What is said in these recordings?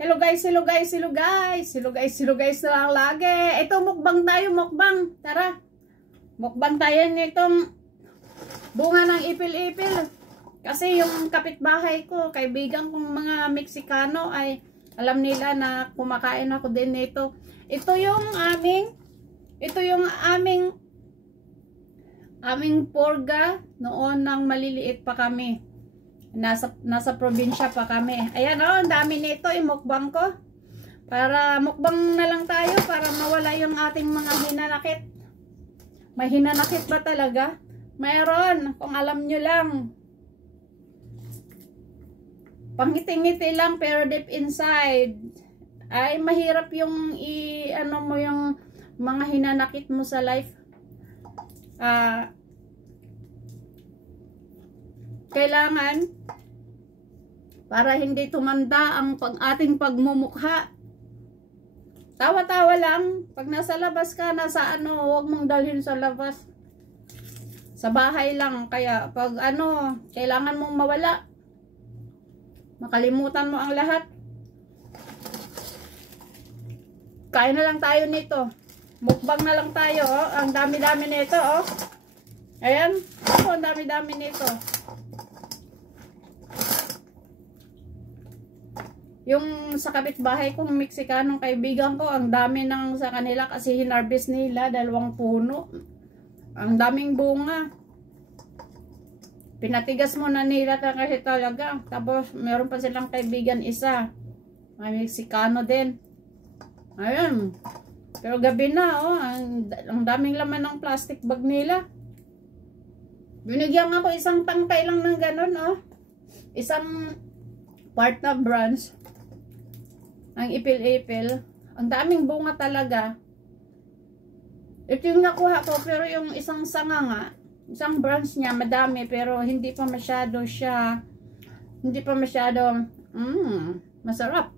Hello guys, hello guys, hello guys. Hello guys, hello guys na lang lagi. Ito mukbang tayo, mukbang. Tara. Mukbang tayo nitong bunga ng ipil-ipil. Kasi yung kapitbahay ko, kaibigan kong mga Meksikano ay alam nila na kumakain ako din nito. Ito yung aming porga noon nang maliliit pa kami. Nasa probinsya pa kami. Ayan ang dami nito, imukbang ko. Para mukbang na lang tayo para mawala yung ating mga hinanakit. May hinanakit ba talaga? Mayroon, kung alam nyo lang. Pangiti-ngiti lang pero deep inside ay mahirap yung ano mo yung mga hinanakit mo sa life. Kailangan para hindi tumanda ang ating pagmumukha. Tawa-tawa lang. Pag nasa labas ka, nasa ano, huwag mong dalhin sa labas. Sa bahay lang. Kaya pag ano, kailangan mong mawala. Makalimutan mo ang lahat. Kain na lang tayo nito. Mukbang na lang tayo. Oh. Ang dami-dami nito. Oh. Ayan. Oh, ang dami-dami nito. Yung sa kapitbahay kong Meksikanong kaibigan ko, ang dami ng sa kanila kasi hinarvest nila, 2 puno. Ang daming bunga. Pinatigas mo na nila kasi talaga. Tapos meron pa silang kaibigan isa. May Meksikano din. Ayun. Pero gabi na, oh, ang daming laman ng plastic bag nila. Binigyan ako isang tangkay lang ng ganun, oh. Isang part na branch. Ang ipil-ipil. Ang daming bunga talaga. Ito yung nakuha ko, pero yung isang sanga nga, isang branch niya, madami, pero hindi pa masyado siya, masarap.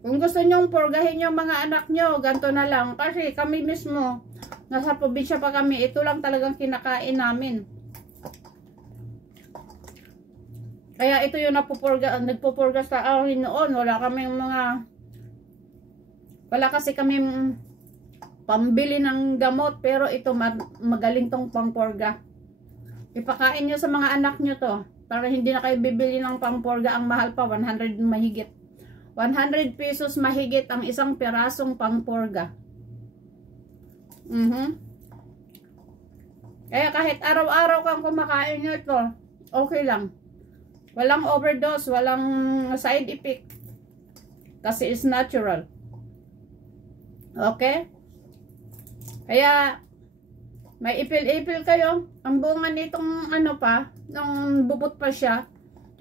Kung gusto nyong porgahin yung mga anak nyo, ganito na lang. Kasi kami mismo, nasa probinsya pa kami, ito lang talagang kinakain namin. Kaya ito yung nagpupurga sa akin noon. Wala kasi kami pambili ng gamot. Pero ito magaling tong pangpurga. Ipakain nyo sa mga anak nyo to. Para hindi na kayo bibili ng pangpurga. Ang mahal pa, 100 mahigit. 100 pesos mahigit ang isang pirasong pangpurga. Kaya kahit araw-araw kang kumakain nyo ito, okay lang. Walang overdose, walang side effect. Kasi it's natural. Okay? Kaya, may ipil-ipil kayo. Ang bunga nitong ano pa, nung bubot pa siya,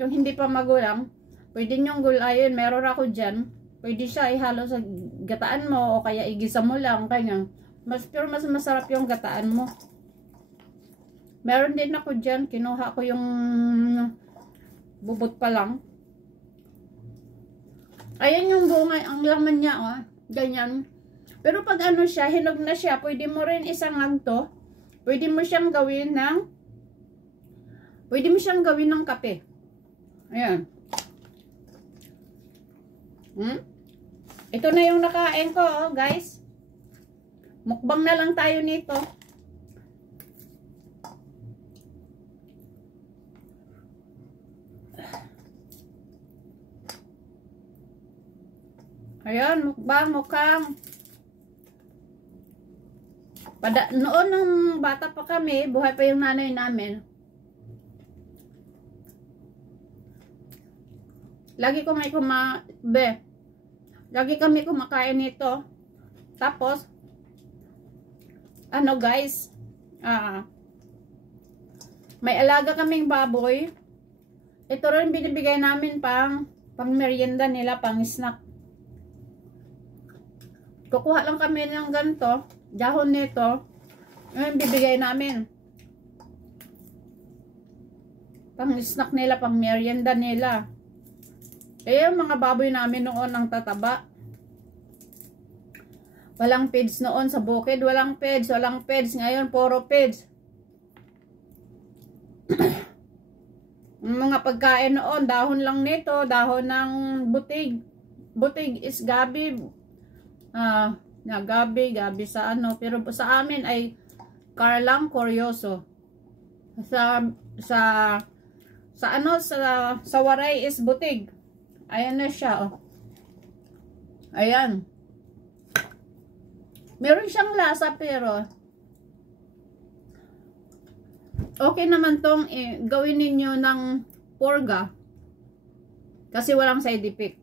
yung hindi pa magulang, pwede nyong gulayin. Meron ako dyan. Pwede siya ihalo sa gataan mo o kaya igisa mo lang. Kaya, mas masarap yung gataan mo. Meron din ako dyan. Kinuha ko yung bubot pa lang. Ayan yung bunga, ang laman niya, oh. Ganyan. Pero pag ano siya, hinog na siya, pwede mo rin isangag to. Pwede mo siyang gawin ng kape. Ayan. Ito na yung nakain ko, oh, guys. Mukbang na lang tayo nito. Ayan, mukbang, mukhang. Noon nung bata pa kami, buhay pa yung nanay namin. Lagi kami kumakain nito. Tapos, ano guys, may alaga kaming baboy. Ito rin binibigay namin pang merienda nila, pang snack. Kukuha lang kami ng ganito, dahon nito, yung bibigay namin. Pang snack nila, pang merienda nila. Kaya yung mga baboy namin noon ang tataba. Walang feeds noon sa bukid, walang feeds. Ngayon, puro feeds. Mga pagkain noon, dahon lang nito, dahon ng butig. Butig is gabi. Gabi sa ano, pero sa amin ay Carlang Coryoso. Sa Waray is butig. Ayan na siya, oh. Ayan. Meron siyang lasa pero okay naman tong gawin ninyo ng porga kasi walang side effect.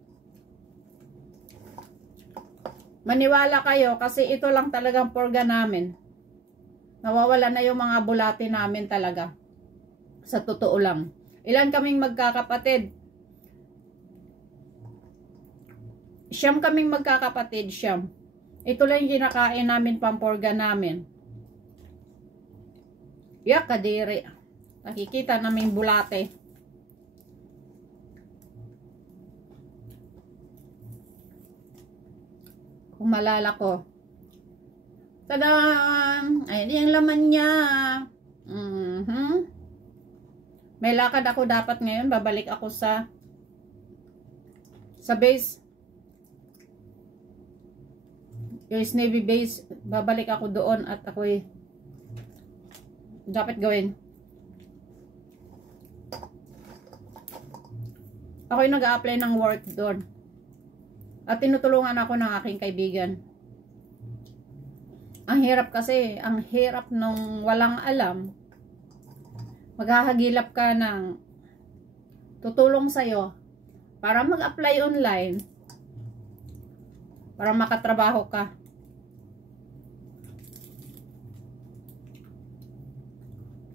Maniwala kayo kasi ito lang talagang porga namin. Nawawala na yung mga bulati namin talaga. Sa totoo lang. Ilan kaming magkakapatid? Siyam kaming magkakapatid, siyam. Ito lang yung kinakain namin, pamporga namin. Yak, kadiri. Nakikita namin bulate. Kung malala ko. Tadam! Ayan yung laman niya. May lakad ako dapat ngayon. Babalik ako sa base. US Navy base, babalik ako doon at ako'y dapat gawin. Ako'y nag-a-apply ng work doon. At tinutulungan ako ng aking kaibigan. Ang hirap kasi, ang hirap nung walang alam. Maghahagilap ka ng tutulong sa'yo para mag-apply online. Para makatrabaho ka.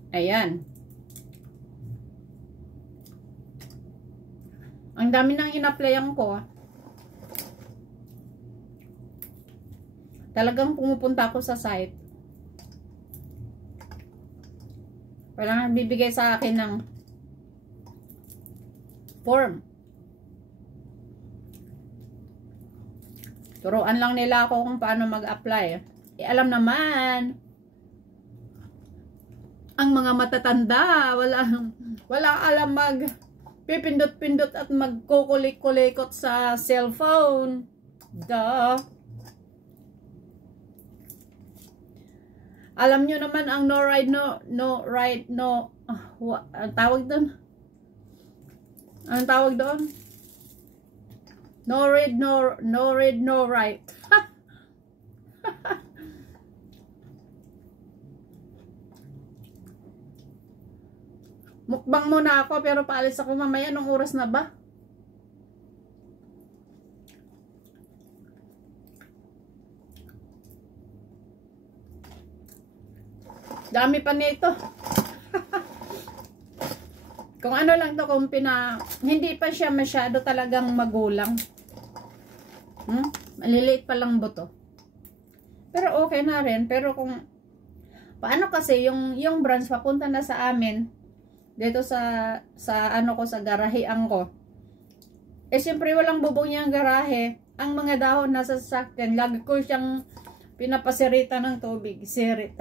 Ayan. Ang dami nang in-applyan ko. Talagang pumupunta ako sa site. Parang bibigay sa akin ng form. Turuan lang nila ako kung paano mag-apply. Alam naman, ang mga matatanda, wala alam pipindot-pindot at magkukulik-kulikot sa cellphone. Duh. Alam nyo naman ang no ride, ang tawag doon? Anong tawag doon? No read, no write. Mukbang muna ako pero paalis ako mamaya. Anong oras na ba? Dami pa nito. Kung ano lang to, kung hindi pa siya masyado talagang magulang. Maliliit pa lang buto. Pero okay na rin. Pero kung paano kasi yung branch papunta na sa amin dito sa ano ko, sa garahean ko. Eh siyempre walang bubong niyang garahe. Ang mga dahon nasa sasakyan, lagi ko siyang pinapasirita ng tubig. Sirit.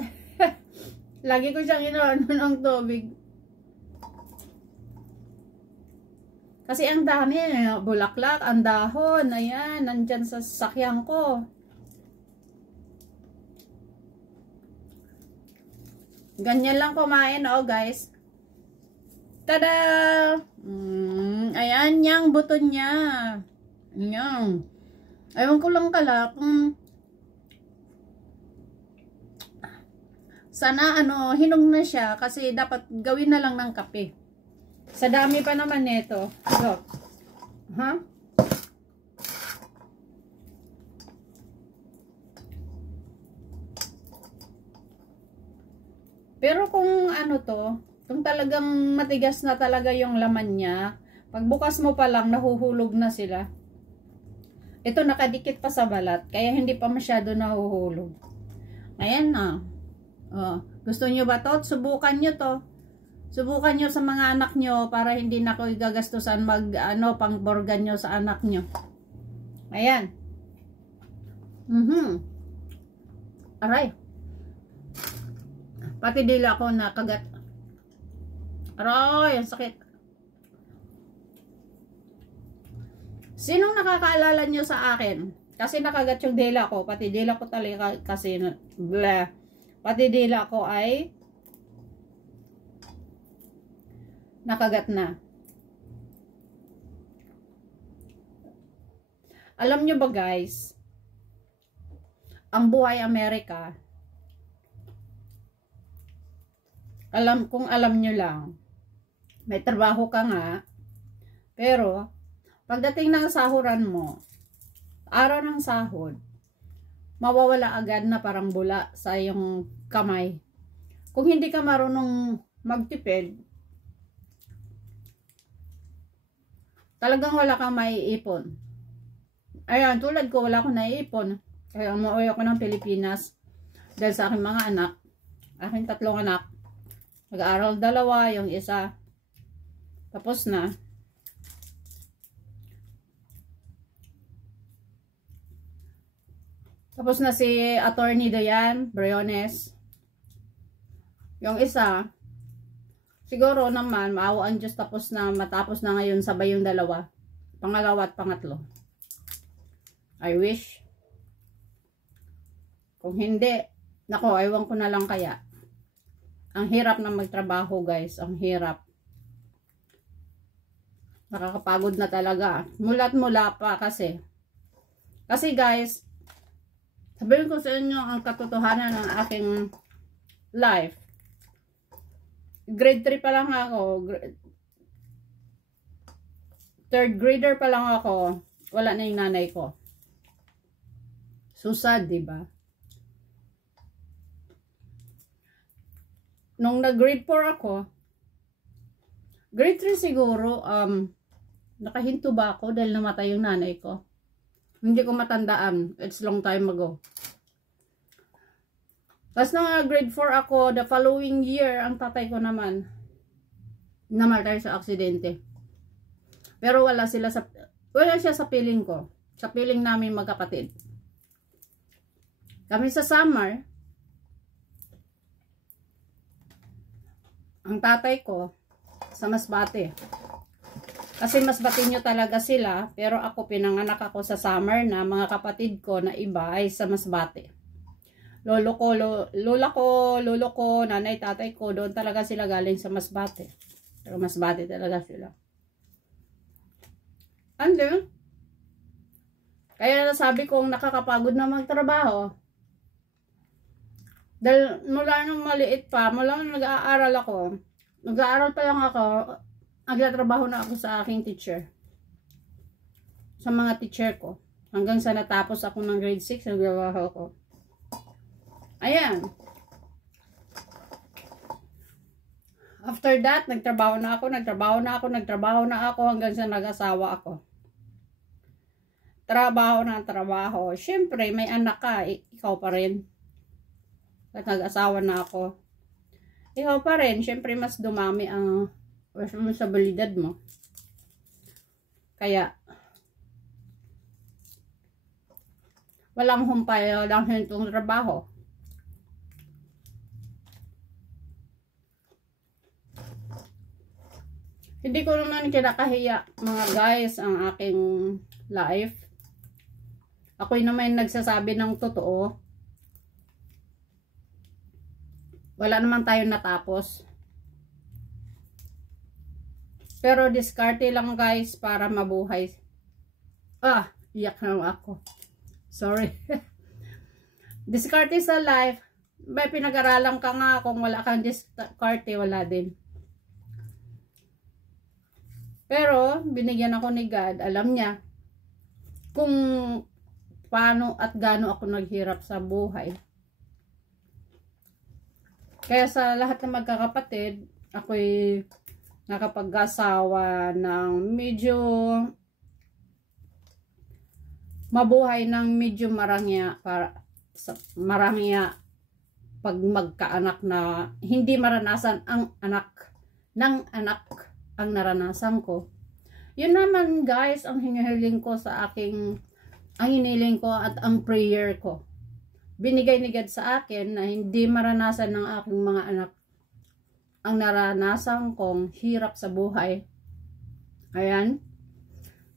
Lagi ko siyang inaano ng tubig. Kasi ang dami, bulaklak, ang dahon, ayan, nandyan sa sasakyan ko. Ganyan lang kumain, oh guys. Tada! Ayan, yung buto niya. Ayan. Ayaw ko lang kala kung sana hinog na siya kasi dapat gawin na lang ng kape. Sa dami pa naman nito. Look. Pero kung kung talagang matigas na talaga yung laman niya, pagbukas mo pa lang, nahuhulog na sila. Ito nakadikit pa sa balat, kaya hindi pa masyado nahuhulog. Ayan na. Gusto nyo ba to? Subukan nyo to. Subukan nyo sa mga anak nyo para hindi na kayo gagastusan pang-borgan nyo sa anak nyo. Ayan. Aray. Pati dila ko nakagat. Aray, ang sakit. Sinong nakakaalala nyo sa akin? Kasi nakagat yung dila ko. Pati dila ko talaga kasi blah. Pati dila ko ay nakagat na. Alam nyo ba guys? Ang buhay Amerika, kung alam nyo lang, may trabaho ka nga, pero pagdating ng sahuran mo, araw ng sahod, mawawala agad na parang bula sa iyong kamay. Kung hindi ka marunong magtipid, talagang wala kang maiipon. Ayan, tulad ko, wala akong naiipon. Kaya umuwi ako ng Pilipinas dahil sa aking mga anak, aking 3 anak. Nag-aaral 2, yung isa tapos na. Tapos na si Attorney Dayan Briones. Yung isa, siguro naman, maawa ang Diyos matapos na ngayon sabay yung 2. Pangalawa at pangatlo. I wish. Kung hindi, nako, ewan ko na lang kaya. Ang hirap na magtrabaho guys, ang hirap. Nakakapagod na talaga. Mula't mula pa kasi. Kasi guys, sabihin ko sa inyo ang katotohanan ng aking life. Grade 3 pa lang ako. 3rd grader pa lang ako. Wala na yung nanay ko. So sad, diba? Nung nag-grade 4 ako, grade 3 siguro, nakahinto ba ako dahil namatay yung nanay ko? Hindi ko matandaan. It's long time ago. Tapos nung grade 4 ako, the following year, ang tatay ko naman, namatay sa aksidente. Pero wala siya sa piling ko. Sa piling namin magkapatid. Kami sa summer, ang tatay ko sa Masbate. Kasi Masbate nyo talaga sila, pero ako pinanganak ako sa summer na mga kapatid ko na iba ay sa Masbate. Lolo ko, nanay, tatay ko, doon talaga sila galing sa Masbate. Pero Masbate talaga sila. And then, kaya sabi kong nakakapagod na magtrabaho. Dahil mula nung maliit pa, mula nung nag-aaral pa lang ako, nagtatrabaho na ako sa aking teacher. Sa mga teacher ko. Hanggang sa natapos ako ng grade 6, nagtrabaho ko. Ayan. After that, nagtrabaho na ako hanggang sa nag-asawa ako. Trabaho na trabaho. Siyempre, may anak ka, ikaw pa rin. At nag-asawa na ako. Ikaw pa rin, syempre mas dumami ang responsibilidad mo. Kaya, walang humpay, walang hintong trabaho. Hindi ko naman kinakahiya, mga guys, ang aking life. Ako'y naman nagsasabi ng totoo. Wala naman tayong natapos. Pero diskarte lang guys para mabuhay. Iyak na ako. Sorry. Diskarte sa life. May pinag-aralan ka nga, kung wala kang diskarte, wala din. Pero binigyan ako ni God. Alam niya kung paano at gaano ako naghirap sa buhay. Kaya sa lahat ng magkakapatid, ako'y nakapag-asawa ng medyo mabuhay ng medyo marangya pag magkaanak na hindi maranasan ang anak ng anak ang naranasan ko. Yun naman guys ang hinihiling ko sa aking, ang hinihiling ko at ang prayer ko. Binigay ni God sa akin na hindi maranasan ng aking mga anak ang naranasan kong hirap sa buhay. Ayan.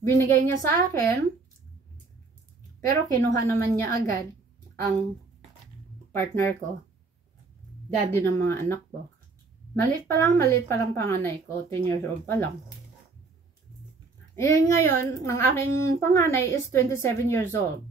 binigay niya sa akin, pero kinuha naman niya agad ang partner ko, daddy ng mga anak ko. Maliit pa lang panganay ko, 10 years old pa lang. Ngayon, ng aking panganay is 27 years old.